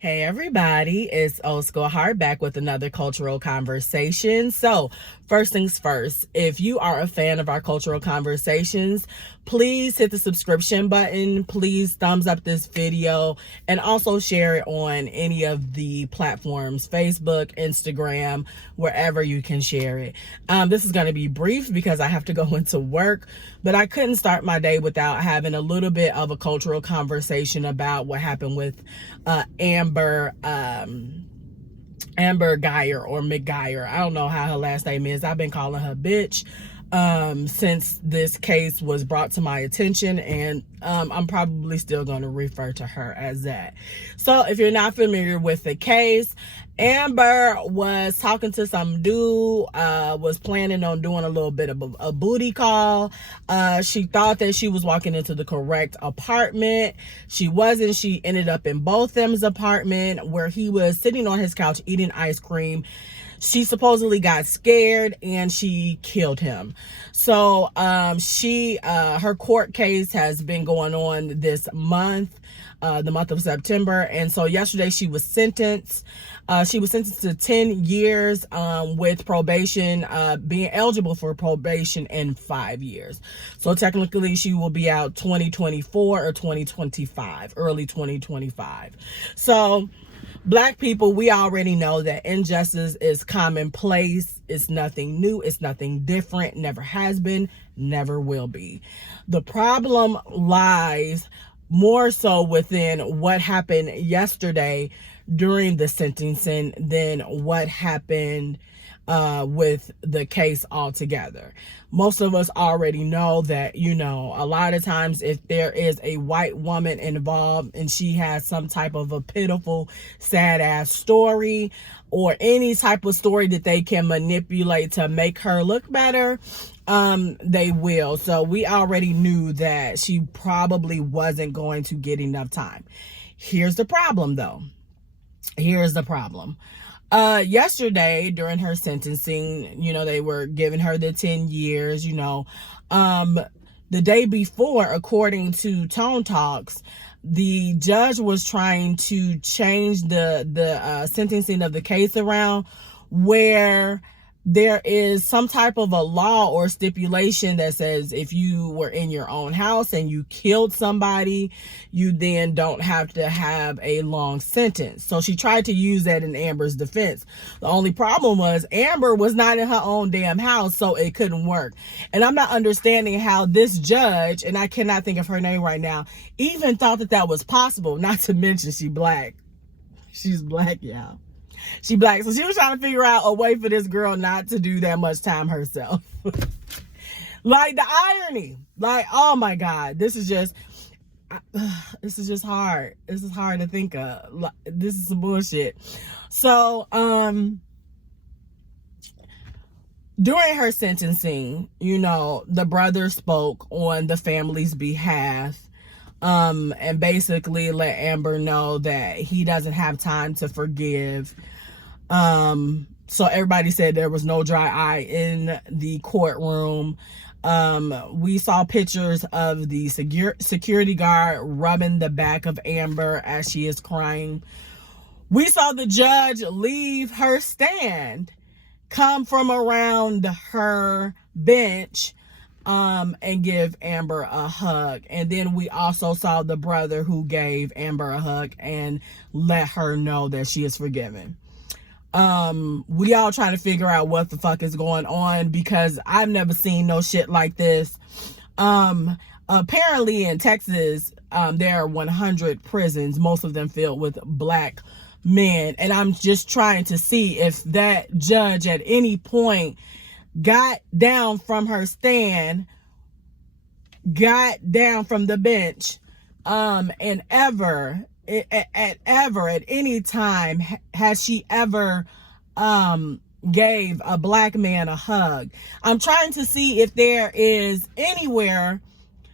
Hey everybody, it's Old School Heart back with another cultural conversation. So, first things first, if you are a fan of our cultural conversations, please hit the subscription button. Please thumbs up this video and also share it on any of the platforms, Facebook, Instagram, wherever you can share it. This is going to be brief because I have to go into work, but I couldn't start my day without having a little bit of a cultural conversation about what happened with Amber Guyger or McGuire. I don't know how her last name is. I've been calling her bitch since this case was brought to my attention, and I'm probably still going to refer to her as that. So if you're not familiar with the case, Amber was talking to some dude, was planning on doing a little bit of a booty call. She thought that she was walking into the correct apartment. She wasn't. She ended up in Botham's apartment where he was sitting on his couch eating ice cream. She supposedly got scared and she killed him. So her court case has been going on this month, the month of September. And so yesterday she was sentenced. She was sentenced to 10 years with probation, being eligible for probation in 5 years. So technically she will be out 2024 or 2025, early 2025. So Black people, we already know that injustice is commonplace. It's nothing new. It's nothing different. Never has been, never will be. The problem lies more so within what happened yesterday during the sentencing than what happened with the case altogether. Most of us already know that, a lot of times if there is a white woman involved and she has some type of a pitiful, sad ass story or any type of story that they can manipulate to make her look better, they will. So we already knew that she probably wasn't going to get enough time. Here's the problem though. Here's the problem. Yesterday during her sentencing, they were giving her the 10 years, the day before, according to Tone Talks, the judge was trying to change the sentencing of the case around where there is some type of a law or stipulation that says if you were in your own house and you killed somebody, you then don't have to have a long sentence. So she tried to use that in Amber's defense. The only problem was Amber was not in her own damn house, so it couldn't work. And I'm not understanding how this judge, and I cannot think of her name right now, even thought that that was possible. Not to mention she's Black. She's Black, y'all. She Black. So she was trying to figure out a way for this girl not to do that much time herself. Like the irony. Like, oh my God. This is just hard. This is hard to think of. This is some bullshit. So, during her sentencing, the brother spoke on the family's behalf. And basically let Amber know that he doesn't have time to forgive. So everybody said there was no dry eye in the courtroom. We saw pictures of the security guard rubbing the back of Amber as she is crying. We saw the judge leave her stand, come from around her bench, and give Amber a hug. And then we also saw the brother who gave Amber a hug and let her know that she is forgiven. We all trying to figure out what the fuck is going on because I've never seen no shit like this. Apparently in Texas, there are 100 prisons, most of them filled with Black men. And I'm just trying to see if that judge at any point got down from her stand, got down from the bench, and at any time has she ever gave a Black man a hug. I'm trying to see if there is anywhere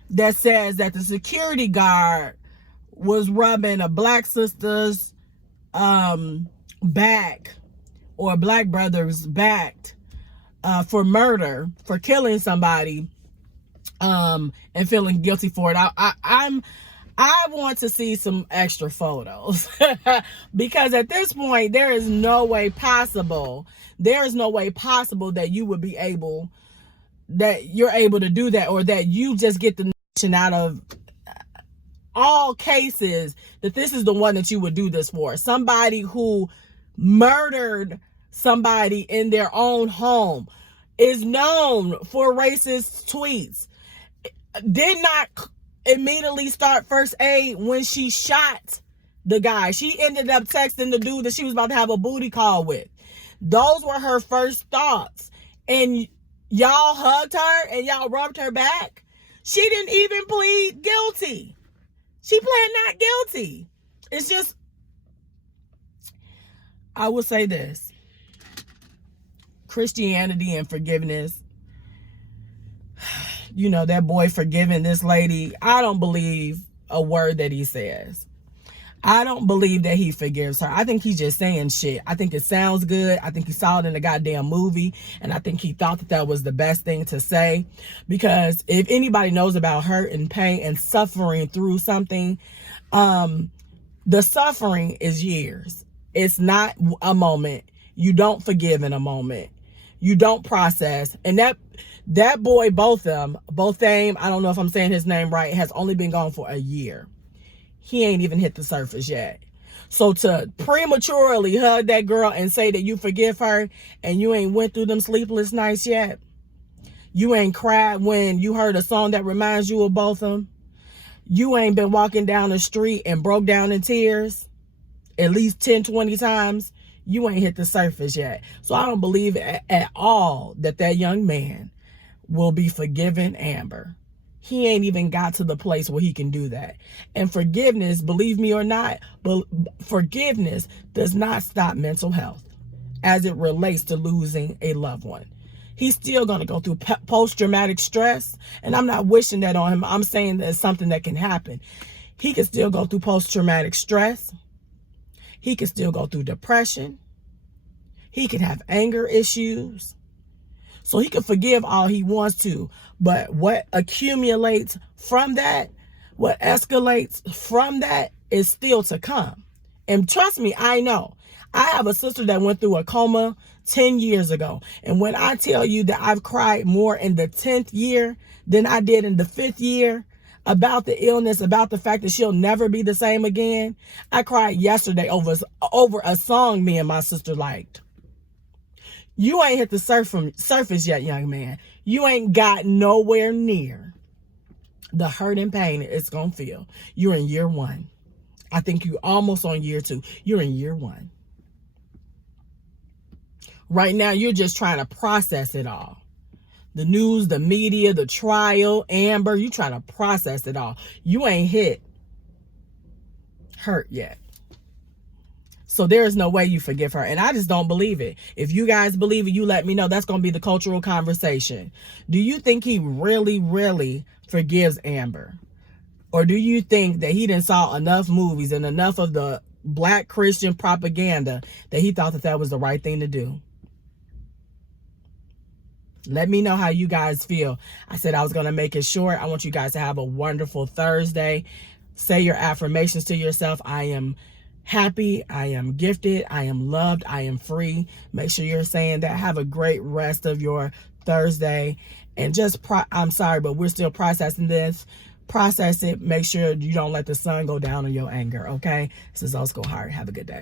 that says that the security guard was rubbing a Black sister's back or a Black brother's back for murder, for killing somebody, and feeling guilty for it. I want to see some extra photos because at this point, there is no way possible that you would be able, that you're able to do that, or that you just get the nation out of all cases that this is the one that you would do this for. Somebody who murdered somebody in their own home, is known for racist tweets, did not immediately start first aid when she shot the guy. She ended up texting the dude that she was about to have a booty call with. Those were her first thoughts. And y'all hugged her and y'all rubbed her back. She didn't even plead guilty. She pled not guilty. It's just, I will say this. Christianity and forgiveness. You know, that boy forgiving this lady. I don't believe a word that he says. I don't believe that he forgives her. I think he's just saying shit. I think it sounds good. I think he saw it in a goddamn movie. And I think he thought that that was the best thing to say. Because if anybody knows about hurt and pain and suffering through something, the suffering is years. It's not a moment. You don't forgive in a moment. You don't process. And that boy, Botham, I don't know if I'm saying his name right, has only been gone for a year. He ain't even hit the surface yet. So to prematurely hug that girl and say that you forgive her and you ain't went through them sleepless nights yet, you ain't cried when you heard a song that reminds you of Botham, you ain't been walking down the street and broke down in tears at least 10, 20 times, you ain't hit the surface yet. So I don't believe at all that that young man will be forgiving Amber. He ain't even got to the place where he can do that. And forgiveness, believe me or not, but forgiveness does not stop mental health as it relates to losing a loved one. He's still going to go through post-traumatic stress. And I'm not wishing that on him. I'm saying that it's something that can happen. He can still go through post-traumatic stress. He can still go through depression. He can have anger issues. So he can forgive all he wants to. But what accumulates from that, what escalates from that is still to come. And trust me, I know. I have a sister that went through a coma 10 years ago. And when I tell you that I've cried more in the 10th year than I did in the 5th year about the illness, about the fact that she'll never be the same again, I cried yesterday over a song me and my sister liked. You ain't hit the surface yet, young man. You ain't got nowhere near the hurt and pain it's going to feel. You're in year 1. I think you almost on year 2. You're in year 1. Right now, you're just trying to process it all. The news, the media, the trial, Amber, you trying to process it all. You ain't hit hurt yet. So there is no way you forgive her. And I just don't believe it. If you guys believe it, you let me know. That's going to be the cultural conversation. Do you think he really, really forgives Amber? Or do you think that he done saw enough movies and enough of the black Christian propaganda that he thought that that was the right thing to do? Let me know how you guys feel. I said I was going to make it short. I want you guys to have a wonderful Thursday. Say your affirmations to yourself. I am happy, I am gifted, I am loved, I am free. Make sure you're saying that. Have a great rest of your Thursday. And just, I'm sorry, but we're still processing this. Process it. Make sure you don't let the sun go down on your anger, okay? This is Old School Heart. Have a good day.